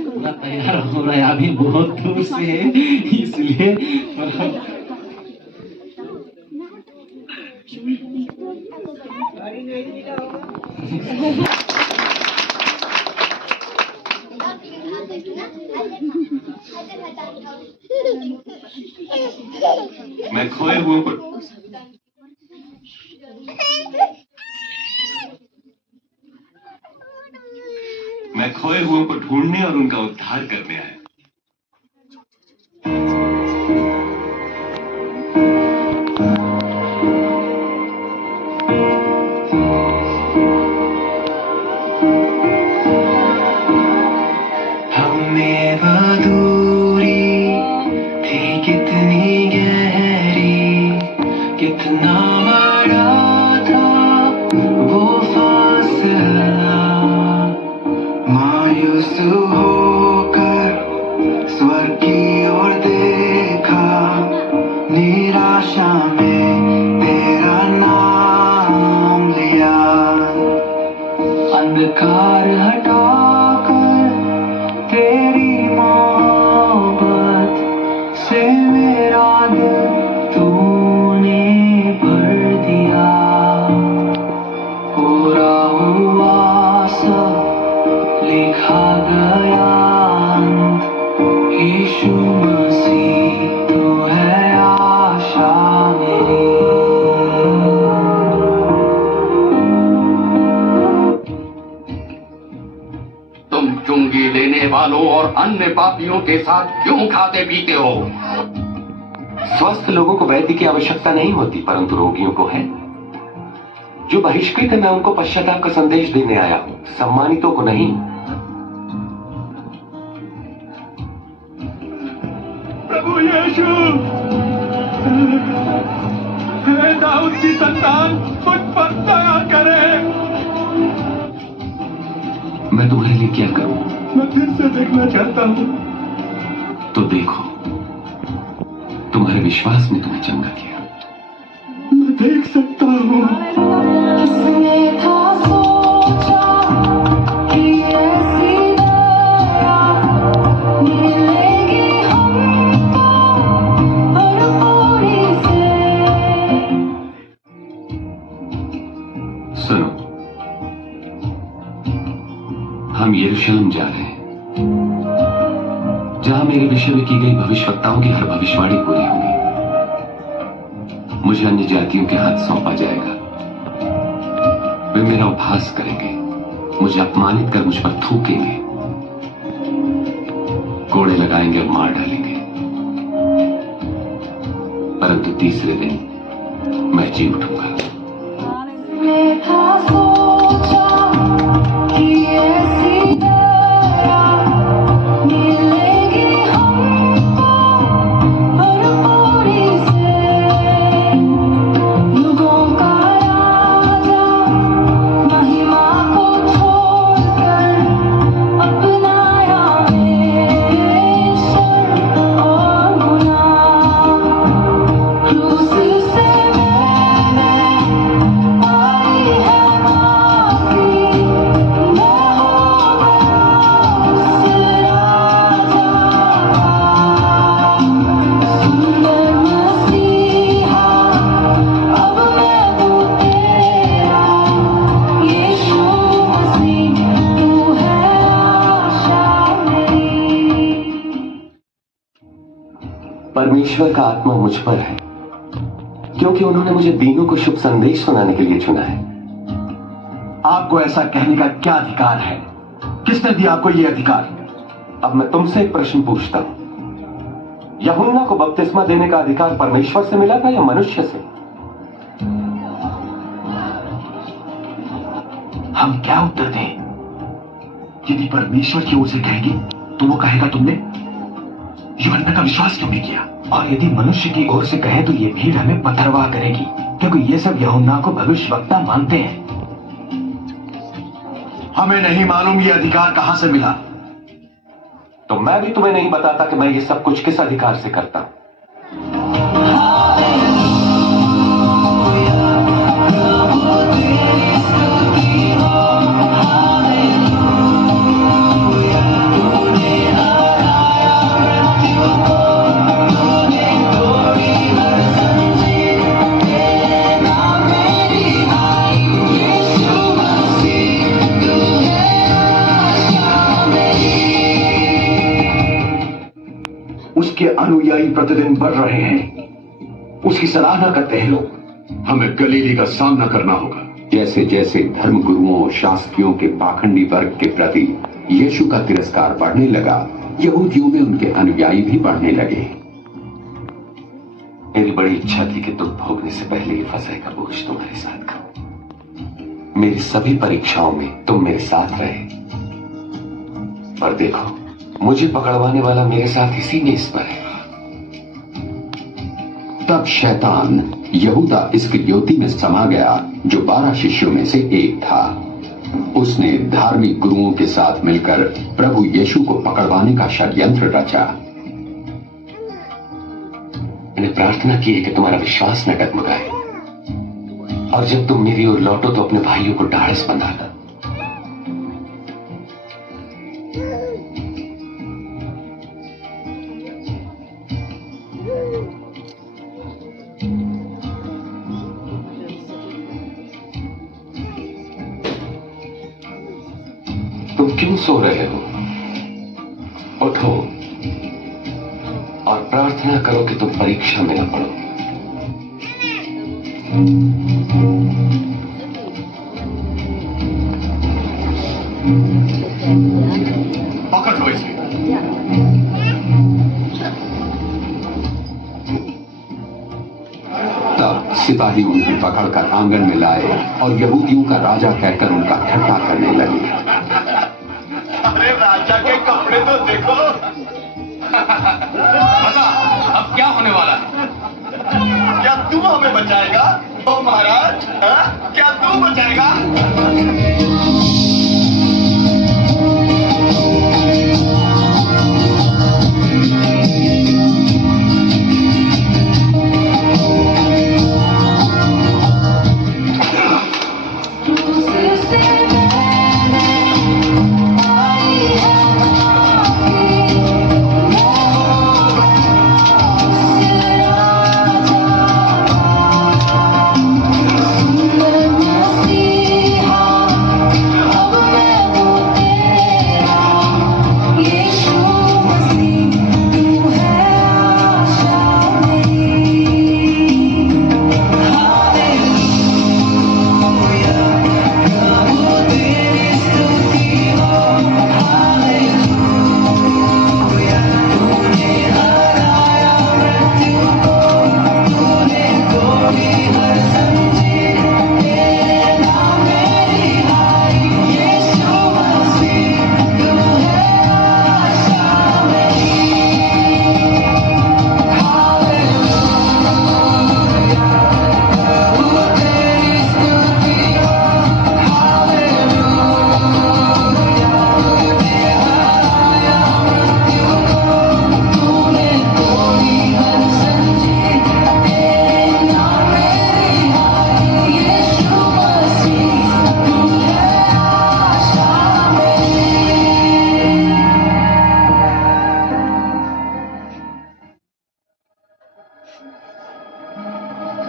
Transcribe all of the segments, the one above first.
पूरा तैयार हो रहा है, अभी बहुत दूर से है इसलिए मैं खोए हुए को ढूंढने और उनका उद्धार करने आया। हमें वो दूरी थी कितनी गहरी, कितना बड़ा था वो फासला। मायूस होकर स्वर्ग की ओर देखा, निराशा में तेरा नाम लिया। अंधकार हटाकर तेरी मोहब्बत से मेरा दिल तूने भर दिया। पूरा हुआ सब लिखा गया अंत, यीशु मसीह तू है आशा मेरी। तुम चुंगी लेने वालों और अन्य पापियों के साथ क्यों खाते पीते हो? स्वस्थ लोगों को वैद्य की आवश्यकता नहीं होती, परंतु रोगियों को है। जो बहिष्कृत है मैं उनको पश्चाताप का संदेश देने आया हूं, सम्मानितों को नहीं। प्रभु यीशु, हे दाऊद की संतान, मुझ पर दया करे। मैं तुम्हारे लिए क्या करूं? मैं फिर से देखना चाहता हूँ। तो देखो, तुम्हारे विश्वास ने तुम्हें चंगा किया। मैं देख सकता हूँ। किसने था सोचा कि ऐसी दया मिलेगी हमको भरपूरी से। सुनो, हम यरूशलेम जा रहे हैं, जहां मेरे विषय में की गई भविष्यवक्ताओं की हर भविष्यवाणी पूरी होगी। मुझे अन्य जातियों के हाथ सौंपा जाएगा। वे मेरा उपहास करेंगे, मुझे अपमानित कर मुझ पर थूकेंगे, कोड़े लगाएंगे और मार डालेंगे। परंतु तीसरे दिन मैं जी उठूंगा। किसने था सोचा कि ऐसी दया मिलेगी हमको भरपूरी से। युगों का राजा महिमा को छोड़कर अपनाया शर्म और गुनाह। क्रूस से मैंने पाई है माफी, मैं हो गया उससे राजा। सुंदर मसीहा अब मैं हूँ तेरा, यीशु मसीह तू है आशा मेरी। परमेश्वर का आत्मा मुझ पर है, क्योंकि उन्होंने मुझे दीनों को शुभ संदेश सुनाने के लिए चुना है। आपको ऐसा कहने का क्या अधिकार है? किसने दिया आपको ये अधिकार? अब मैं तुमसे एक प्रश्न पूछता हूं, यूहन्ना को बपतिस्मा देने का अधिकार परमेश्वर से मिला था या मनुष्य से? हम क्या उत्तर दें? यदि परमेश्वर की ओर से कहेगी तो वो कहेगा तुमने यूहन्ना का विश्वास क्यों नहीं किया? और यदि मनुष्य की ओर से कहे तो ये भीड़ हमें पथरवाह करेगी, क्योंकि ये सब यूहन्ना को भविष्यवक्ता मानते हैं। हमें नहीं मालूम ये अधिकार कहां से मिला। तो मैं भी तुम्हें नहीं बताता कि मैं ये सब कुछ किस अधिकार से करता हूं। Hallelujah, रहे हैं उसकी सराहना करते हैं लोग। हमें गलीली का सामना करना होगा। जैसे जैसे धर्म गुरुओं और शास्त्रियों के पाखंडी वर्ग के प्रति यीशु का तिरस्कार बढ़ने लगा, यहूदियों में उनके अनुयायी भी बढ़ने लगे। मेरी बड़ी इच्छा थी कि दुख भोगने से पहले ये फसह का बोझ तुम्हारे साथ खाऊं। मेरी सभी परीक्षाओं में तुम मेरे साथ रहे, पर देखो मुझे पकड़वाने वाला मेरे साथ इसी मेज पर है। तब शैतान यहूदा इस्करियोती में समा गया, जो 12 शिष्यों में से एक था। उसने धार्मिक गुरुओं के साथ मिलकर प्रभु यीशु को पकड़वाने का षड्यंत्र रचा। मैंने प्रार्थना की है कि तुम्हारा विश्वास न डगमगाए, और जब तुम मेरी ओर लौटो तो अपने भाइयों को ढाढ़स बंधाना। तुम क्यों सो रहे हो? उठो और प्रार्थना करो कि तुम परीक्षा में न पड़ो। पकड़ लो इसे। तब सिपाही उन्हें पकड़कर आंगन में लाए और यहूदियों का राजा कहकर उनका ठट्टा करने लगे। अरे राजा के कपड़े तो देखो। बता अब क्या होने वाला है? क्या तू हमें बचाएगा? ओ महाराज, हाँ? क्या तू बचाएगा?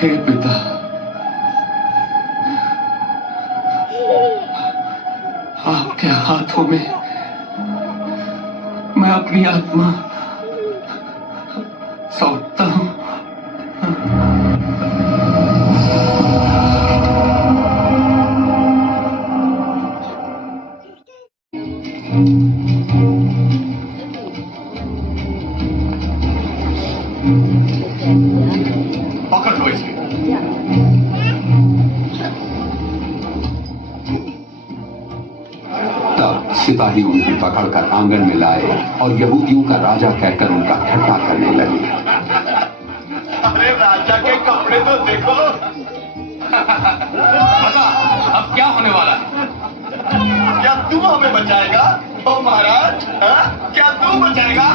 हे पिता, आपके हाथों में मैं अपनी आत्मा सौंपता हूं। पकड़ लो इसे। तब सिपाही उन्हें पकड़कर आंगन में लाए और यहूदियों का राजा कहकर उनका ठट्टा करने लगे। अरे राजा के कपड़े तो देखो। बता अब क्या होने वाला है? क्या तू हमें बचाएगा? ओ महाराज, हाँ? क्या तू बचाएगा?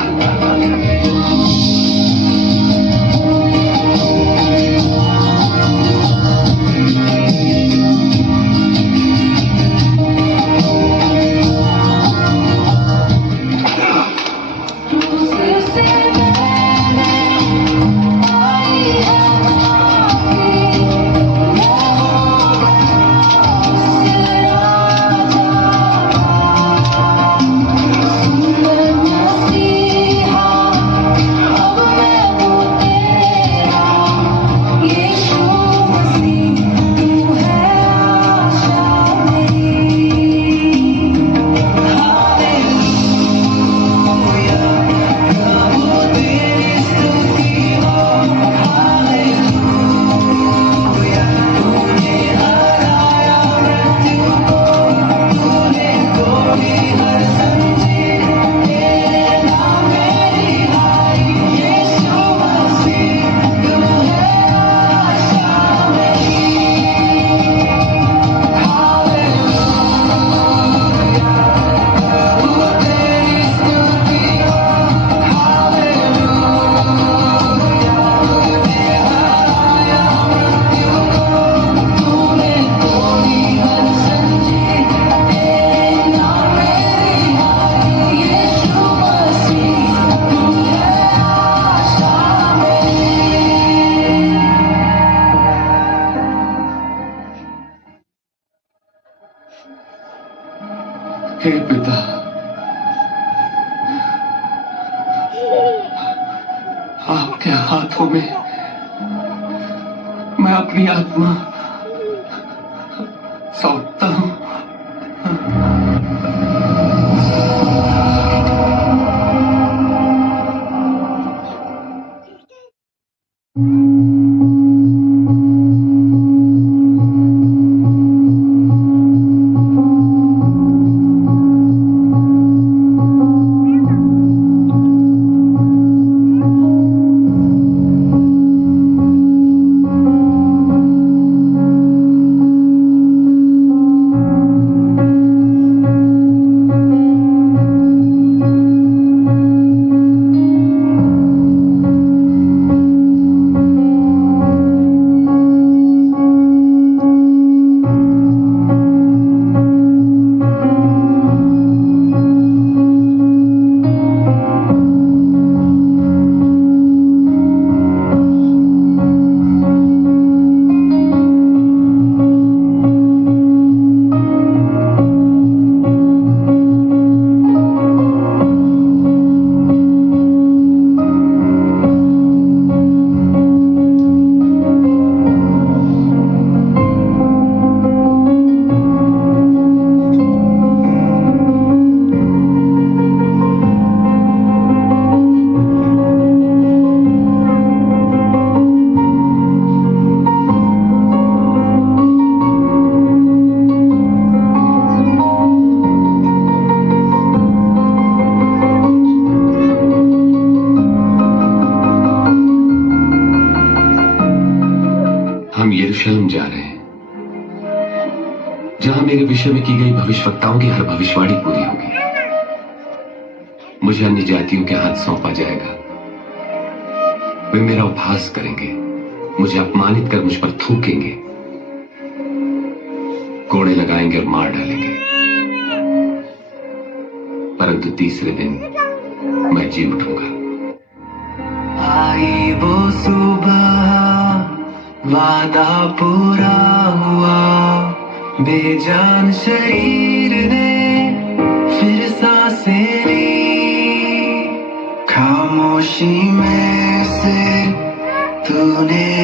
हे पिता, आपके हाथों में मैं अपनी आत्मा सौंपता हूं। हम यरूशलेम जा रहे हैं, जहां मेरे विषय में की गई भविष्यवक्ताओं की हर भविष्यवाणी पूरी होगी। मुझे अन्य जातियों के हाथ सौंपा जाएगा। वे मेरा उपहास करेंगे, मुझे अपमानित कर मुझ पर थूकेंगे, कोड़े लगाएंगे और मार डालेंगे, परंतु तीसरे दिन मैं जी उठूंगा। आई वो सुबह, वादा पूरा हुआ, बेजान शरीर ने फिर सांसें ली, खामोशी में से तूने